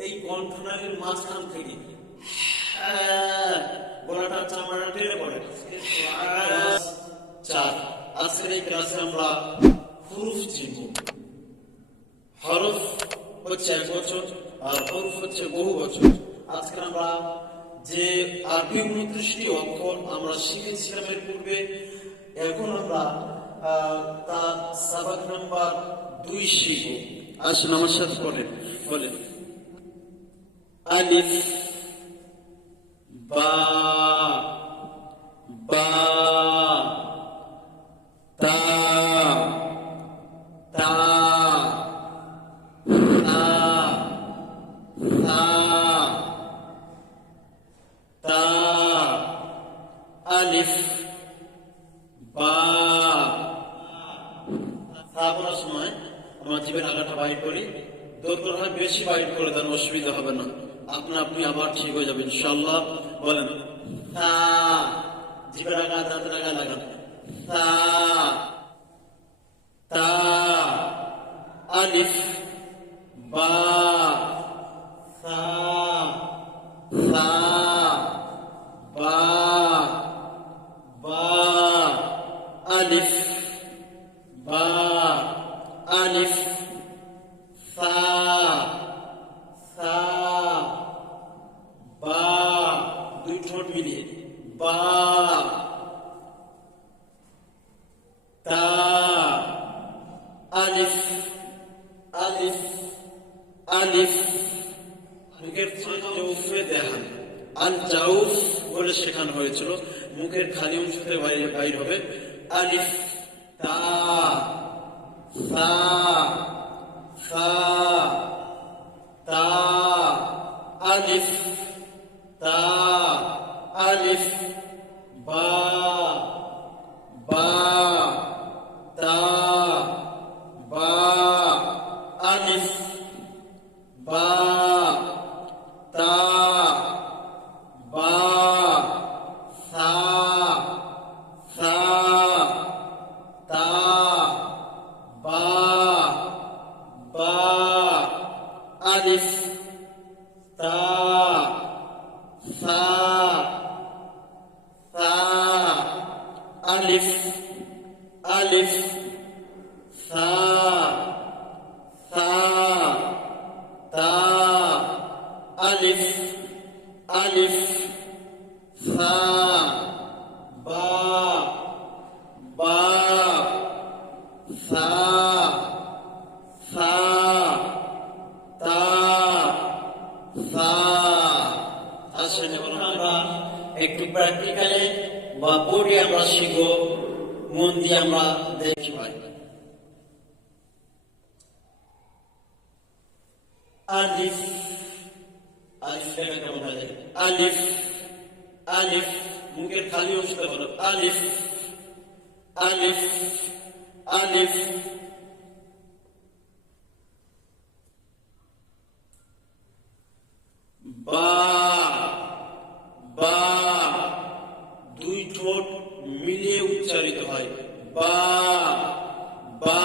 এই কণ্ঠনালীর মাঝখান থেকে। গলাটার চামড়া টেনে পড়ে। চার আজকের এই ক্লাসে আমরা হুরুফ চিনব। হরফ হচ্ছে এক বছর আর হরফ হচ্ছে বহু বছর। আজকে আমরা যে আরবি উনত্রিশটি অক্ষর আমরা শিখেছিলাম এর পূর্বে এখন আমরা আহ, তা সাবাক নাম্বার দুই শিখব। আসুন আমার সাথে বলেন বলেন। আলিফ বা আপনি আপনি আবার ঠিক হয়ে যাবেন ইনশাল্লাহ বলেন। তা লাগান তা তা বা বা বা, আলিফ বা, আলিফ সা সা বা দুই ঠোঁট মিলিয়ে বা তা আলিফ আলিফ আলিফ মুখের জৌফে দেখান আল জাউফ বলে শেখানো হয়েছিল। মুখের খালি অংশ থেকে বাইরে বাইর হবে। আলিফ, তা, সা সা, তা, আলিফ তা, আলিফ, বা বা তা বা আলিফ বা তা বা সা সা তা বা বা আলিফ তা সা সা আলিফ আলিফ সা সা তা আলিফ আলিফ সা বা বা সা সা তা সা আসেন এখন আমরা একটু প্র্যাকটিক্যালে বা বোর্ডে আমরা শিখব মন দিয়ে আমরা দেখি ভাই আলিফ আলিফ লেখা কেমন হয় দেখেন। আলিফ আলিফ মুখের খালি অংশটা বলো আলিফ আলিফ আলিফ বা বা বা বা।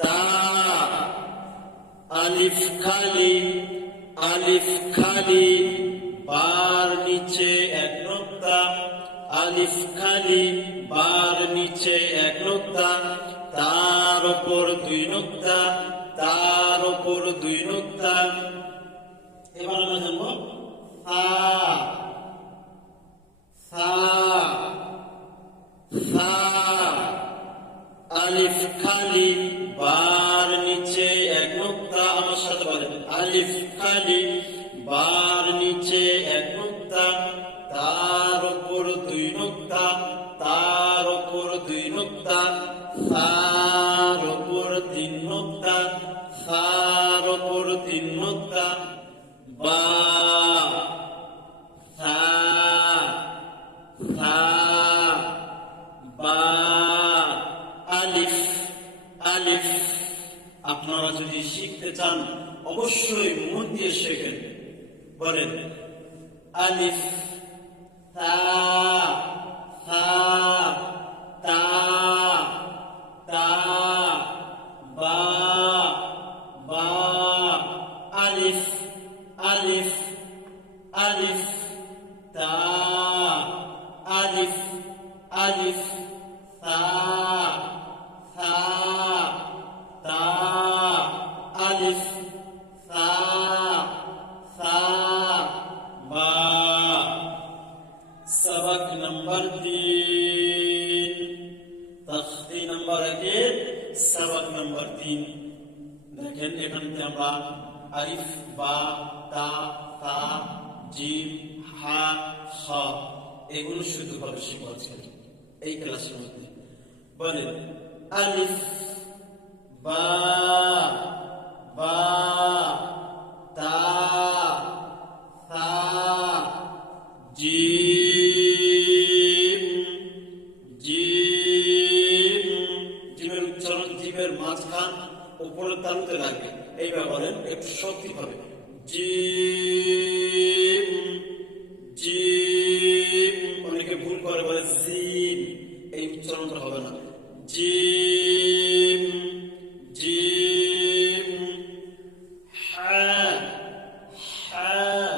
তা আলিফ খালি আলিফ খালি, বার নিচে এক আলিফ খালি, বার নিচে এক নোক্তা, তার উপর দুই নোক্তা। তার উপর দুই নোক্তা। এবার আমরা জানব সা আলিফ খালি। বা আলিফ আপনারা যদি শিখতে চান অবশ্যই মন দিয়ে শেখেন। বলেন আলিফ জিম হা খ এগুলো শুধু ভাবে শিখছি এই ক্লাসের মধ্যে। বলেন আলিফ, বা বা, তা তা জিমের মাঝখান, উপরের তালুতে লাগবে এইবার বলেন, একটু শক্তি হবে জিম জিম। অনেকে ভুল করে বলে জিম। এই উচ্চারণটা হবে না। জিম জিম হ্যাঁ হ্যাঁ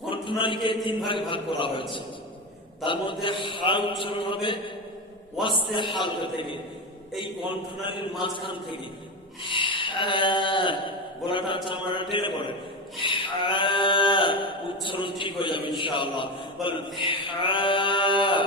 কণ্ঠনালীকে তিন ভাগে ভাগ করা হয়েছে। তার মধ্যে হা উচ্চারণ হবে ওয়াস্তে হালকা থেকে। এই কণ্ঠনালীর মাঝখান থেকে হ্যাঁ, গলাটা চামড়া টেনে পড়ে। হ্যাঁ, উচ্চারণ ঠিক হয়ে যাবে ইনশাআল্লাহ। বলেন হ্যাঁ,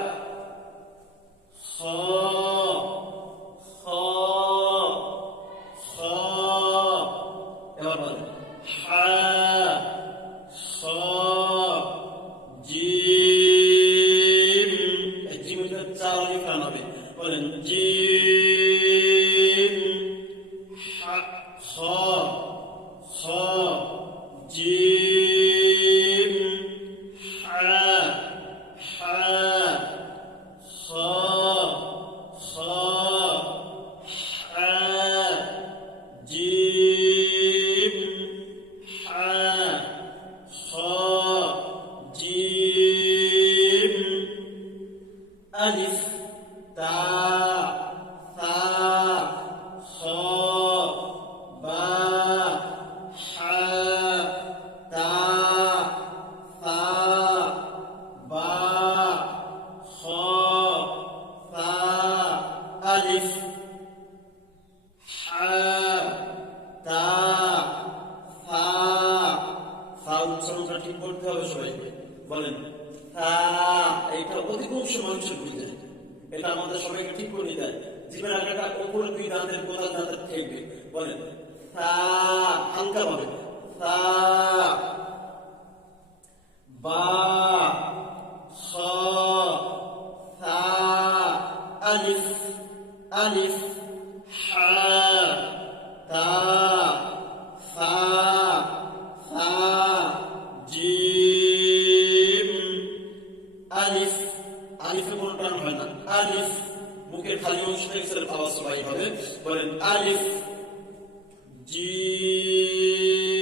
উচ্চারণটা ঠিক সবাইকে। বলেন, ফা, এইটা অধিকাংশ মানুষের যায়। এটা আমাদের সবাইকে ঠিক করে দেয়। জীবনের আগাটা উপরে দুই দাঁতের কোথাও দাঁতের ঠেকবে বলেন, ফা আলিফে কোনো টান হয় না আলিফ মুখের খালি অংশ থেকে সেটা আওয়াজ সবাই হবে বলেন আলিফ জিম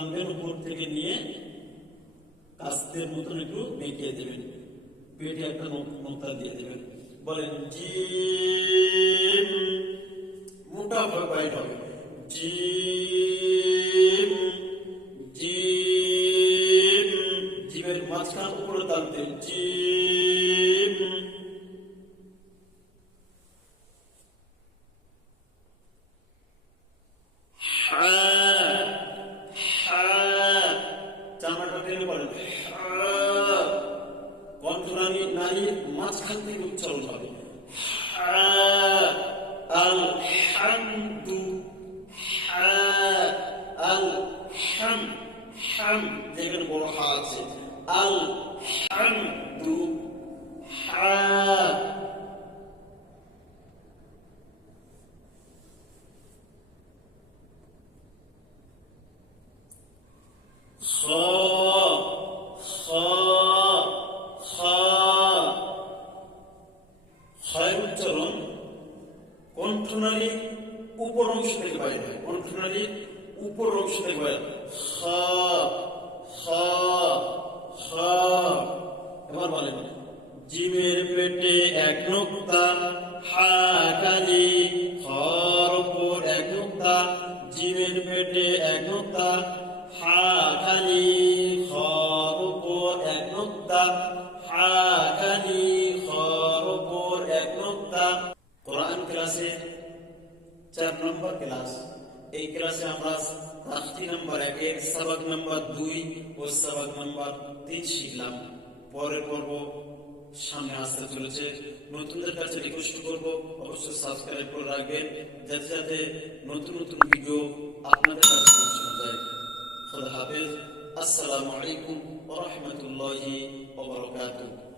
এইভাবে উপর থেকে নিয়ে কাস্তের মতন একটু বেঁকিয়ে দেবেন। পেটে একটা নোক্তা দিয়ে দেবেন। বলেন, জিম। মোটা বাইট হবে জিম। জিম। জিমের মাঝখান উপরে টানতেন জিম। الحمد حا. صاد এক নোক্তা হা কালি খর উপর এক নোক্তা জিমের পেটে এক নোক্তা হা কালি খর উপর এক নোক্তা হা কালি খর উপর এক নোক্তা। কোরআন ক্লাসে চার নম্বর ক্লাস, এই ক্লাসে আমরা তাফতি নম্বর একের সবক নম্বর দুই ও সবক নম্বর তিন শিখলাম। পরের পর্ব সামনে আসতে চলেছে। নতুনদের কাছে রিকোয়েস্ট করব। অবশ্যই সাবস্ক্রাইব করে রাখবেন। যাতে যাতে নতুন নতুন ভিডিও আপনাদের কাছে পৌঁছানো যায়। খোদা হাফেজ। আসসালামু আলাইকুম ওয়া রাহমাতুল্লাহি ওয়া বারাকাতুহু।